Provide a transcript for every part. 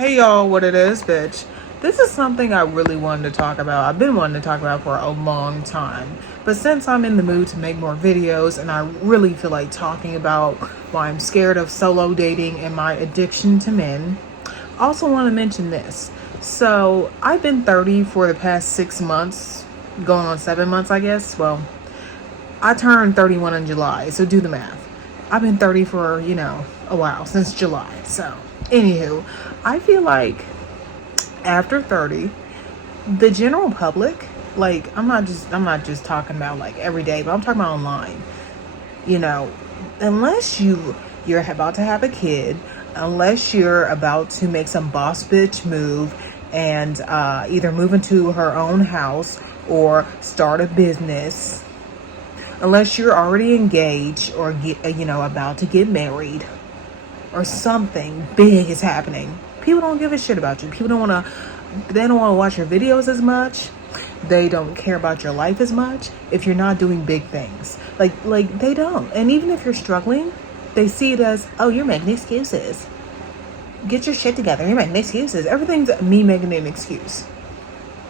Hey y'all, what it is, bitch. This is something I really wanted to talk about. I've been wanting to talk about for a long time. But since I'm in the mood to make more videos and I really feel like talking about why I'm scared of solo dating and my addiction to men, I also want to mention this. So I've been 30 for the past 6 months, going on 7 months, I guess. Well, I turned 31 in July, so do the math. I've been 30 for, a while, since July. So, anywho, I feel like after 30, the general public, like I'm not just talking about like every day, but I'm talking about online. You know, unless you're about to have a kid, unless you're about to make some boss bitch move and either move into her own house or start a business, unless you're already engaged or about to get married or something big is happening, people don't give a shit about you. People they don't want to watch your videos as much. They don't care about your life as much if you're not doing big things. Like they don't. And even if you're struggling, they see it as, oh, you're making excuses. Get your shit together. You're making excuses. Everything's me making an excuse.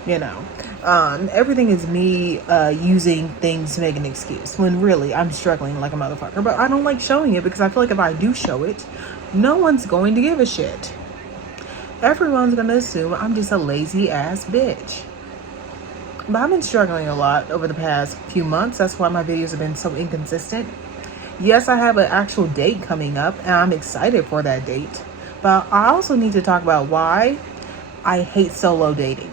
you know Everything is me using things to make an excuse, when really I'm struggling like a motherfucker. But I don't like showing it because I feel like if I do show it, no one's going to give a shit. Everyone's gonna assume I'm just a lazy ass bitch. But I've been struggling a lot over the past few months. That's why my videos have been so inconsistent. Yes, I have an actual date coming up and I'm excited for that date, but I also need to talk about why I hate solo dating.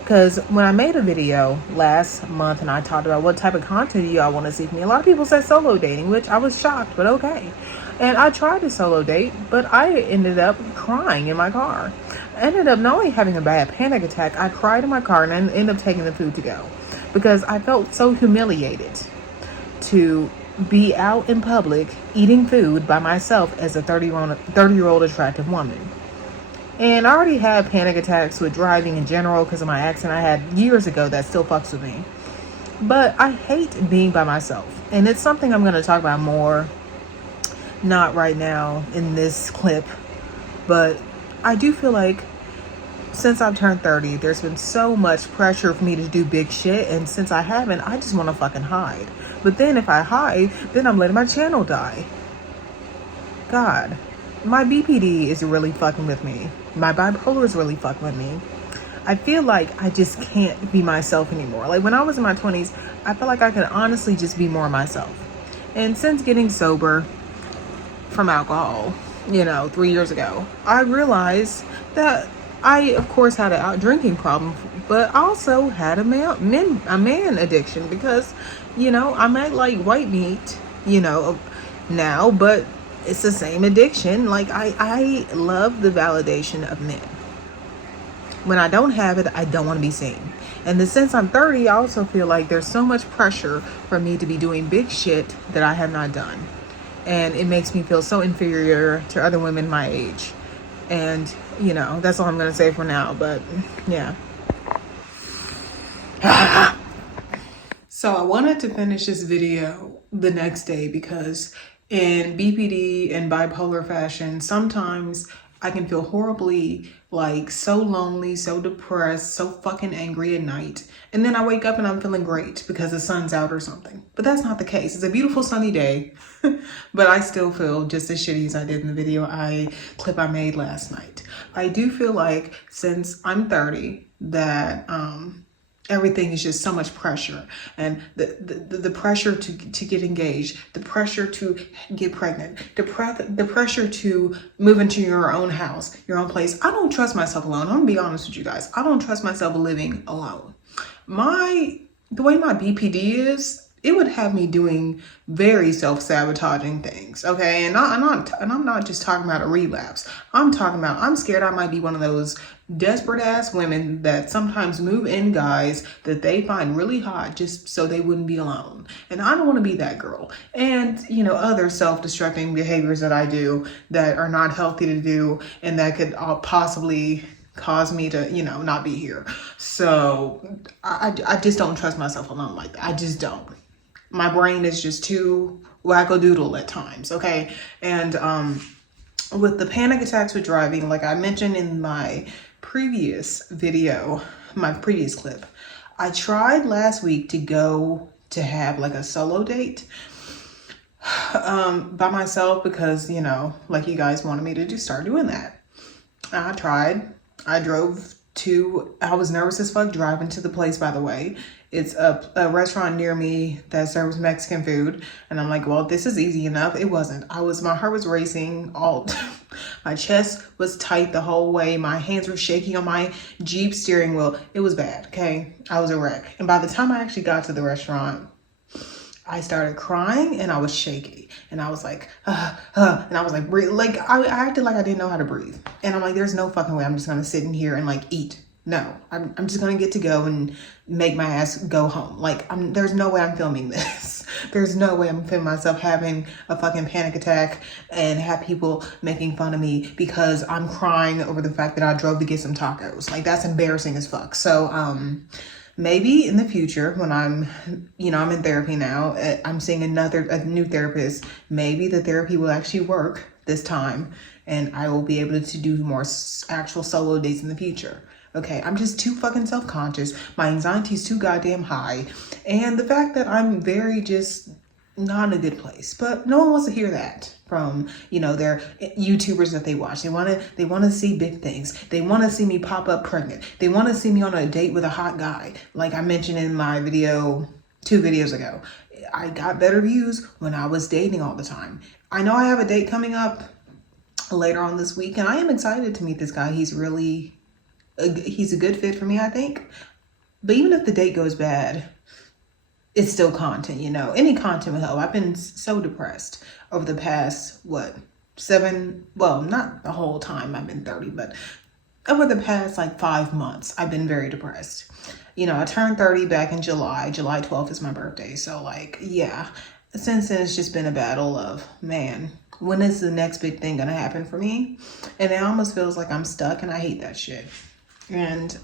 Because when I made a video last month and I talked about what type of content y'all want to see from me, a lot of people said solo dating, which I was shocked, but okay. And I tried to solo date, but I ended up crying in my car. I ended up not only having a bad panic attack, I cried in my car and ended up taking the food to go. Because I felt so humiliated to be out in public eating food by myself as a 30-year-old attractive woman. And I already had panic attacks with driving in general because of my accident I had years ago that still fucks with me. But I hate being by myself. And it's something I'm going to talk about more, not right now in this clip. But I do feel like since I've turned 30, there's been so much pressure for me to do big shit. And since I haven't, I just want to fucking hide. But then if I hide, then I'm letting my channel die. God. My BPD is really fucking with me. My bipolar is really fucking with me. I feel like I just can't be myself anymore. Like when I was in my 20s, I felt like I could honestly just be more myself. And since getting sober from alcohol, 3 years ago, I realized that I, of course, had a drinking problem, but I also had a man addiction because, I might like white meat, now, but it's the same addiction. Like I love the validation of men. When I don't have it, I don't want to be seen. And since I'm 30, I also feel like there's so much pressure for me to be doing big shit that I have not done. And it makes me feel so inferior to other women my age. And, that's all I'm going to say for now. But, yeah. So I wanted to finish this video the next day because in BPD and bipolar fashion, sometimes I can feel horribly, like so lonely, so depressed, so fucking angry at night. And then I wake up and I'm feeling great because the sun's out or something. But that's not the case. It's a beautiful sunny day, but I still feel just as shitty as I did in the clip I made last night. I do feel like since I'm 30 that, everything is just so much pressure, and the pressure to get engaged, the pressure to get pregnant, the pressure to move into your own house, your own place. I don't trust myself alone. I'm gonna be honest with you guys. I don't trust myself living alone. The way my BPD is, it would have me doing very self-sabotaging things, okay? And I'm not just talking about a relapse. I'm talking about, I'm scared I might be one of those desperate ass women that sometimes move in guys that they find really hot just so they wouldn't be alone. And I don't want to be that girl. And, other self-destructing behaviors that I do that are not healthy to do and that could possibly cause me to, not be here. So I just don't trust myself alone like that. I just don't. My brain is just too wackadoodle at times, okay? And with the panic attacks with driving, like I mentioned in my previous video, my previous clip, I tried last week to go to have like a solo date by myself because, you know, like you guys wanted me to just start doing that. I tried. I was nervous as fuck driving to the place, by the way. It's a restaurant near me that serves Mexican food. And I'm like, well, this is easy enough. It wasn't. My heart was racing. My chest was tight the whole way. My hands were shaking on my Jeep steering wheel. It was bad, okay? I was a wreck. And by the time I actually got to the restaurant, I started crying and I was shaky. And I was like, and I was like, breathe. Like, I acted like I didn't know how to breathe. And I'm like, there's no fucking way I'm just gonna sit in here and like eat. No, I'm just gonna get to go and make my ass go home. Like, there's no way I'm filming this. There's no way I'm filming myself having a fucking panic attack and have people making fun of me because I'm crying over the fact that I drove to get some tacos. Like, that's embarrassing as fuck. So, maybe in the future when I'm in therapy now, I'm seeing a new therapist. Maybe the therapy will actually work this time and I will be able to do more actual solo dates in the future. Okay, I'm just too fucking self-conscious. My anxiety is too goddamn high. And the fact that I'm very just not in a good place. But no one wants to hear that from, their YouTubers that they watch. They want to see big things. They want to see me pop up pregnant. They want to see me on a date with a hot guy. Like I mentioned in my video 2 videos ago. I got better views when I was dating all the time. I know I have a date coming up later on this week and I am excited to meet this guy. He's a good fit for me, I think. But even if the date goes bad, it's still content, any content will help. I've been so depressed over the past, not the whole time I've been 30, but over the past like 5 months, I've been very depressed. I turned 30 back in July. July 12th is my birthday. So like, yeah, since then it's just been a battle of, man, when is the next big thing gonna happen for me? And it almost feels like I'm stuck and I hate that shit. And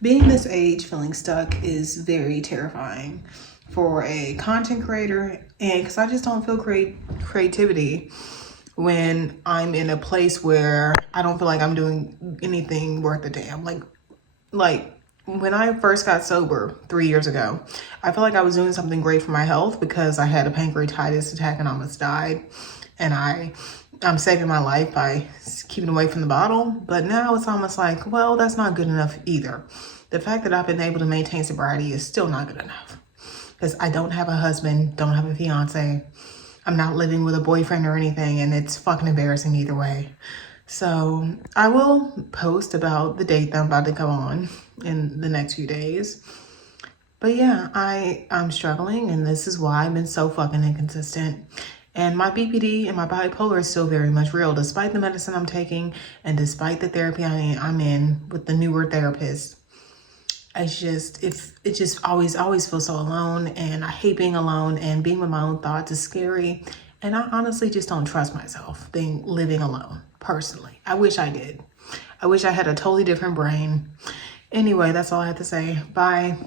being this age, feeling stuck is very terrifying for a content creator. And because I just don't feel creativity when I'm in a place where I don't feel like I'm doing anything worth a damn. Like when I first got sober 3 years ago, I felt like I was doing something great for my health because I had a pancreatitis attack and almost died. And I'm saving my life by keeping away from the bottle. But now it's almost like, well, that's not good enough either. The fact that I've been able to maintain sobriety is still not good enough. Because I don't have a husband, don't have a fiance. I'm not living with a boyfriend or anything, and it's fucking embarrassing either way. So I will post about the date that I'm about to go on in the next few days. But yeah, I'm struggling, and this is why I've been so fucking inconsistent. And my BPD and my bipolar is still very much real, despite the medicine I'm taking and despite the therapy I'm in with the newer therapist. It just always feels so alone, and I hate being alone, and being with my own thoughts is scary. And I honestly just don't trust myself living alone, personally. I wish I did. I wish I had a totally different brain. Anyway, that's all I have to say. Bye.